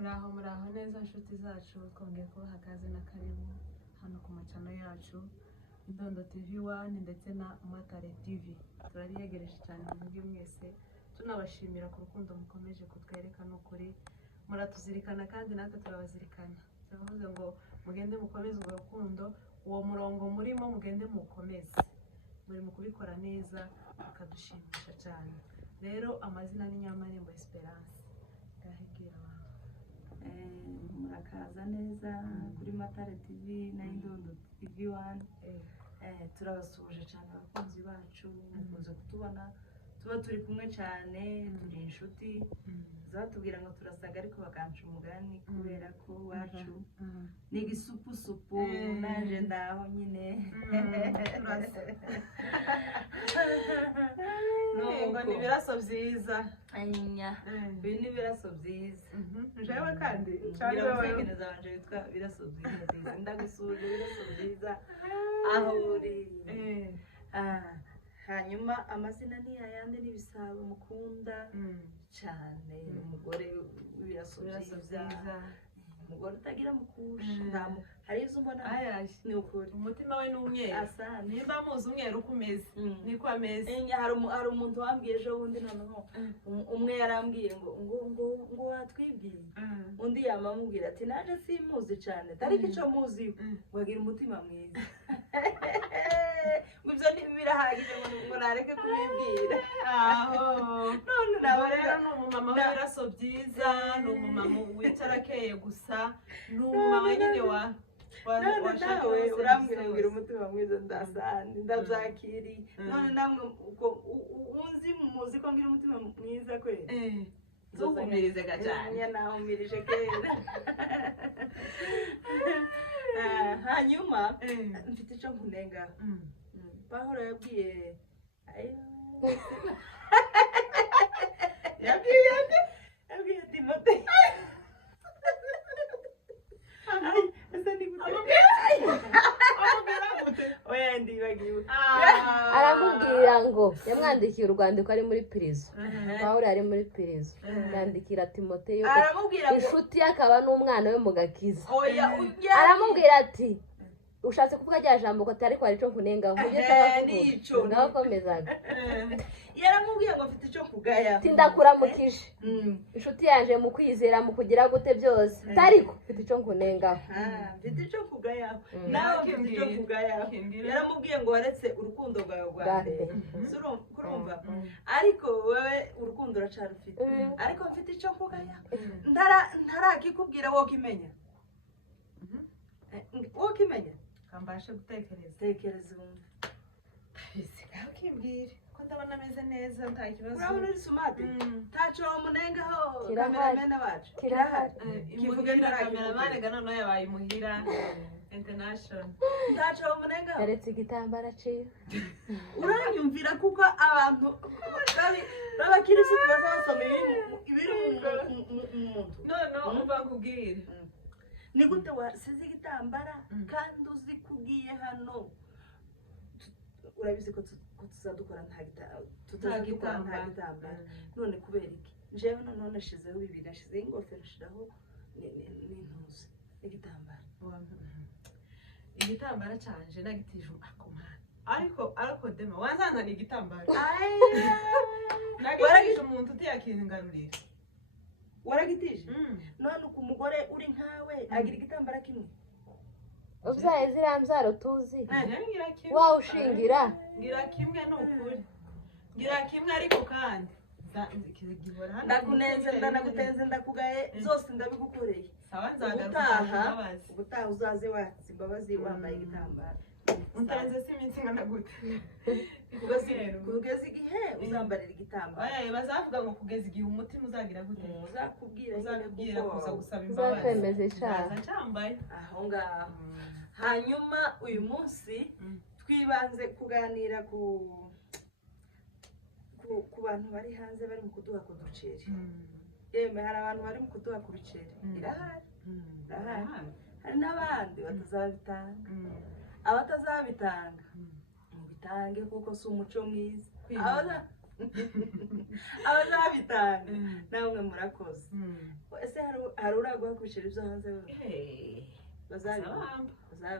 muraho neza inshuti zacu twongeye kubaha akaze na karibu hano ku macano yacu Indondo TV1 ndetse na Matare TV. Turariyegereje cyane muvuge mwese tunabashimira ku rukundo mukomeje kutwereka n'ukuri muratuzirikana kandi natwe turabazirikana. Turavuze ngo mugende mukomeze urukundo, uwo murongo murimo mugende mukomeze. Muri mu kubikora neza akadushimisha cyane. Rero amazina ni Nyamarembo Esperance. Gahigira murakaza neza kuri Matare TV na Indondo TV1. Turabasuje cyane abakunzi bacu mukunze kutubona tuba turi kumwe cyane turi inshuti zatubwira ngo turasaga ariko bakanca umugani kubera ko wacu ni igisupusupu naje ndaho nyine ngo ni biraso byiza anya biri ni biraso byiza jewe kandi ngira umutegeneza wanje witwa biraso byiza ndagusuje biraso byiza aho uri hanyuma amazina ni ayandi n'ibisabo mukunda cyane umugore w'ibiraso byiza umugore utagira mukusha hari izo mbona ni ukuri umutima we n'umweru asana nimba muzi umweru kumeze niko ameze hari umuntu wambwiye ejo bundi noneho umwe yarambwiye ngo watwibwiye undi yamamubwira ati naje simuzi cyane tariki ico muzi wagira umutima mwiza ibyo birahagije ngo nareke kubibwira aho none nawe rero ni umumama w'ibiraso byiza ni umumama wicara akeye gusa ni umumama nyine nawe urambwira umutima mwiza ndasandi ndabyakiri none namwe muzi ko ngira umutima mwiza kwe nzukumirize gacanye nahumirije kera hanyuma mfite icyo nkunenga Pahoro yabwiye Timote aramubwira ngo yamwandikiye urwandiko ari muri prison. Pawulo ari muri prison yandikira Timoteyo inshuti akaba n'umwana we mu gakiza. Aramubwira ati ushatse kuvuga rya jambo ko atari ko ari cyo kunenga nico ngaho komezaga yaramubwiye ngo mfite icyo kugaya tindakuramukije inshuti yaje mu kwizera mu kugira gute byose tariko mfite icyo kunenga mfite icyo kugaya nawe mfite icyo kugaya yaramubwiye ngo waretse urukundo rwawe rwande kurumva ariko wewe urukundo racarufite ariko mfite icyo kugaya ntarakikubwira wo kimenya kambashe gutekereza tekereza nawe ukimbwire ko ndabona ameze neza nta kibazo urabona uri sumati taco munengaho Kirahari. kameramene wacu kivuge kameramane ga noneho yabaye imuhira international taco munengaho yaretse igitambara ciwe uranyumvira kuko abantu b'abakirisitu bazasoma ibiri mu muntu noneho umva nkubwire ni gute wasize igitambara kandi uzi kugiye hano urabizi ko tuzadukora nta gitambara none kubera iki jewe none nashizeho bibiri nashizeho ingofero nshiraho n'intuzi igitambara canje nagitije akomana ariko dema wanzanana igitambara nagitije umuntu utiyakingarurira waragitije none uko umugore uri nkawe agira igitambara kimwe uvyaye ziriya mvyaro tuzi wawe ushingira ngira kimwe n'ukuri ngira kimwe ariko kandi ndakuneze ndanagutenze ndakugaye zose ndabigukoreye sawa nzagaruka ubutaha uzaze watse imbabazi wambaye igitambara untanze si iminsi ingana gute kugeza igihe uzambarira igitambara bazavuga ngo kugeza igihe umutima uzagira gute uzakubwira kuza gusaba imbabazi uzakwemeza icyaha ncambaye aho ngaho hanyuma uyu munsi twibanze kuganira ku bantu bari hanze bari mu kuduha ku duceri yeme hari abantu bari mu kuduha ku biceri irahari hari n'abandi batazabitanga abatazabitanga mubitange kuko si umuco mwiza abazabitanga namwe murakoze ese hari uraguhakurikira ibyo hanze bazabamba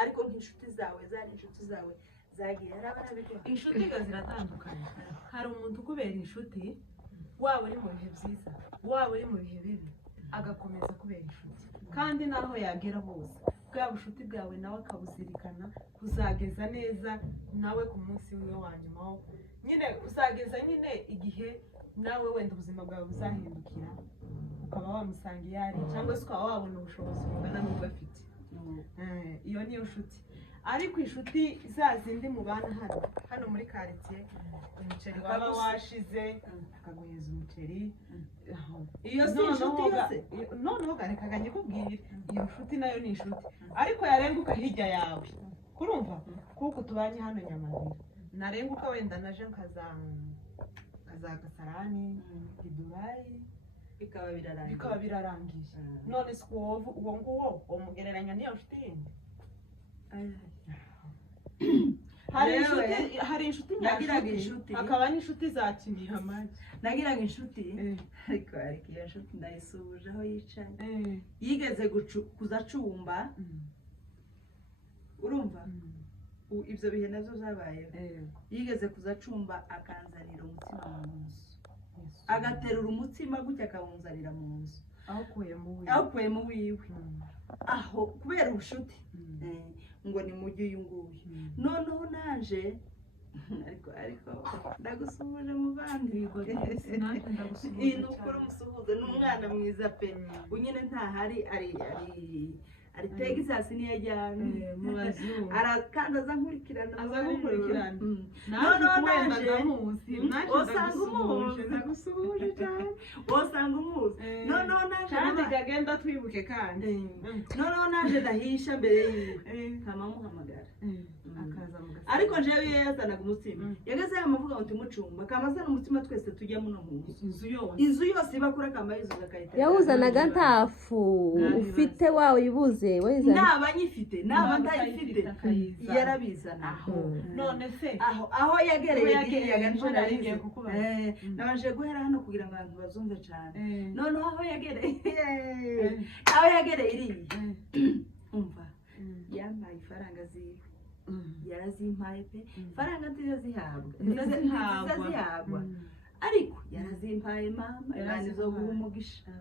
ariko nk'inshuti zawe zari inshuti zawe zagiye hari abarabikora inshuti ziratandukanye hari umuntu ukubera inshuti waba uri mu bihe byiza waba uri mu bihe bibi agakomeza kubera inshuti kandi naho yagera hose bwa bushuti bwawe nawe akabuzirikana kuzageza neza nawe ku munsi wiwe wa nyuma nyine uzageza nyine igihe nawe wenda ubuzima bwawe buzahindukira ukaba wamusanga iyo ari cyangwa se ukaba wabona ubushobozi bungana n'ubwo afite iyo niyo nshuti ariko inshuti za zindi mubana hano muri karitsiye umuceri waba washize akaguheza umuceri iyo si inshuti yose noneho reka nyikubwire iyo nshuti nayo ni inshuti ariko yarenguka hirya yawe kurumva kuko tubanye hano Nyamabiri narenguka wenda naje nkaza Gasarani Idurayi bikaba birarangiye none si uwo nguwo umugereranya n'iyo nshuti yindi hari inshuti nyashuti akaba n'inshuti za kinihamaji nagiraga inshuti ariko iyo nshuti ndayisuhuje aho yicaye yigeze kuza acumba urumva ibyo bihe nabyo byabayeho yigeze kuza acumba akanzanira umutsima mu nzu agaterura umutsima gutya akawunzanira mu nzu awukuyemo wiwe aho kubera ubushuti ngo ni mujyi uyu nguyu noneho naje ariko ndagusuhuje mu bandi ni ukuri umusuhuze ni umwana mwiza pe unyine ntahari ari Texas niyo ajyanye mu bazungu kandi aza nkurikirana noneho naje wasanga umuzi ndagusuhuje cyane wasanga umuzi noneho naje kandi kagenda twibuke kandi noneho naje ndahisha mbere yiwe kamamuhamagara akaza ariko njewe yazanaga umutsima yageze yamavuga ngo timucumba kamazana umutsima twese tujya muno mu inzu yose ibakura kamayizo gakayita yawuzanaga ntafu ufite wawe yibuze naba nyifite naba ndayifite yarabizana none se aho yagereye yaganjye nabanje guhera hano kugira ngo abantu bazumve cyane noneho aho yagereye iri umva yambaye ifaranga ziwe yarazimpaye pe faranga nziza zihabwa ariko yarazimpaye mama imana izo guha umugisha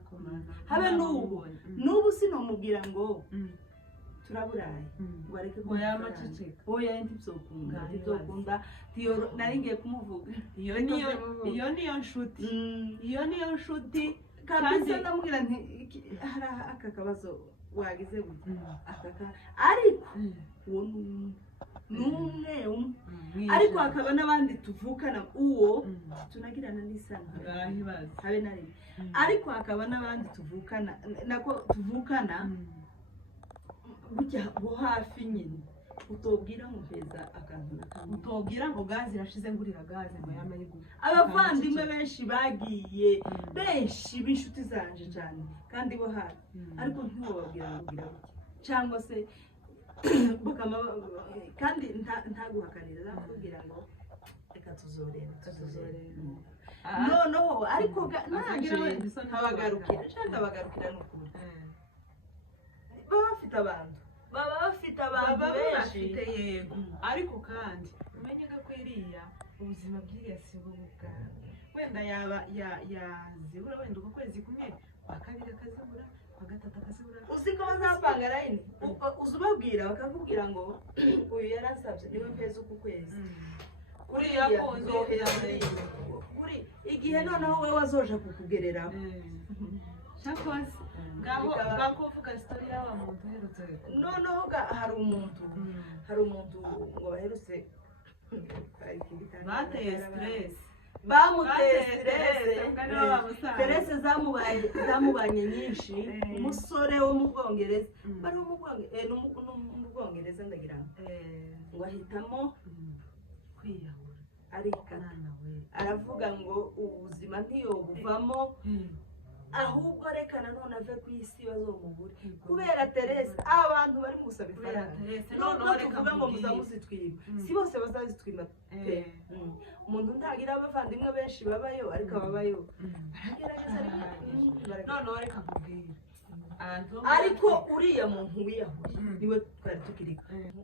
habe n'ubu sinomubwira ngo turaburaye ngo areke yamaceceka oya ntibzokunda nari ngiye kumuvuga iyo niyo nshuti kabisa ndamubwira nti hari aka kabazo wagize ariko uwo n'umwe ariko hakaba n'abandi tuvukana uwo tunagirana n'isano habe na rimwe ariko hakaba n'abandi tuvukana burya bo hafi nyine utobwira ngo mpeza akantu utobwira ngo gazi irashize ngurira gazi ngo yamayigura abavandimwe benshi bagiye benshi b'inshuti zanje cyane kandi bo hafi ariko ntiwababwira ngo gira cyangwa se kandi ntaguhakanira nakubwira ngo reka tuzorera noneho ariko ntabagarukira n'ukuri baba bafite abantu benshi yego ariko kandi umenye ko iriya ubuzima bw'iriya si bwo bwawe wenda yazibura wenda uko kwezi kumwe kwa kabiri akazibura kwa gatatu akazibura uzi ko bazapanga layini uzi ubabwira bakakubwira ngo uyu yarasabye niwe mpeza uku kwezi uriya nzohera muri igihe noneho we wazoja kukugereraho cyakoze ngaho uvuga sitori y'aba muntu uherutse noneho hari umuntu ngo baherutse bateye stress bamuteye stress zamubanye nyinshi umusore wo mu Bwongereza bari mu Bwongereza ndagira ngo ahitamo kwiyahura ariko aravuga ngo ubuzima ntiyobuvamo ahubwo reka nanone ave ku isi bazomubure kubera Teresa abantu bari mu gusaba ifaranga none tuvuga ngo muzamuzitwima si bose bazazitwima pe umuntu ntagira abavandimwe benshi babayo ariko ababayo baragerageza none reka nkubwire ariko uriya muntu wiyahuye niwe twari tukirika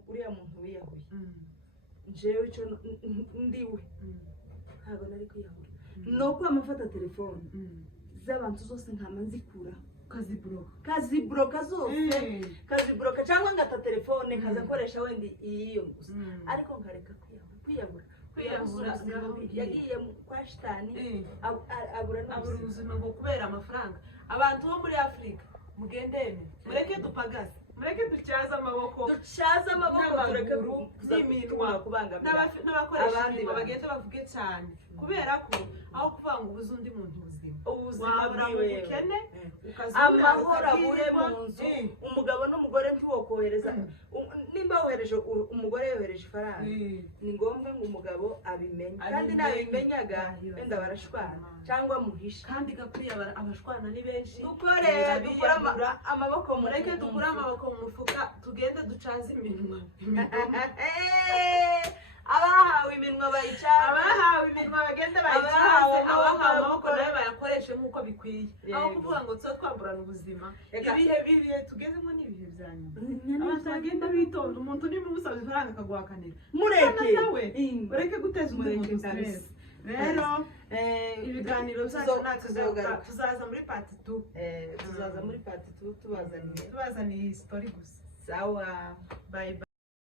uriya muntu wiyahuye jewe icyo ndiwe ntabwo nari kwiyahura nuko amafata telefone z'abantu zose nkama nzikura kazibroka zose kazibroka cyangwa ngata telefone kazakoresha wenda iyo gusa ariko nkareka kwiyahura yagiye kwa shitani abura ubuzima ngo kubera amafaranga abantu bo muri Afrika mugendene mureke dupagaze mureke ducyaza amaboko tureke n'iminwa n'abakoresha iminwa bagende bavuge cyane kubera ko aho kuvuga ngo ubuze undi muntu ubuzima bw'ubukene amahoro abure mu nzu umugabo n'umugore ntiwokohereza nimba wohereje umugore yohereje ifaranga ni ngombwa ngo umugabo abimenye kandi nabimenyaga wenda barashwana cyangwa muhisha kandi gakuriye abashwana ni benshi dukora amaboko mureke dukure amaboko mu mufuka tugende ducaze iminwa abahawe iminwa bayicaze bagende bayicaze abahawe amaboko nayo bayakoreshe nk'uko bikwiye aho kuvuga ngo tuba twamburana ubuzima ibihe tugezemo ni ibihe bya nyuma abantu bagenda bitonda umuntu niba umusaba ifaranga akaguhakanira mureke guteza umuntu stress rero ibiganiro byacu tuzaza muri part 2 tubazaniye iyi story gusa sawa bye.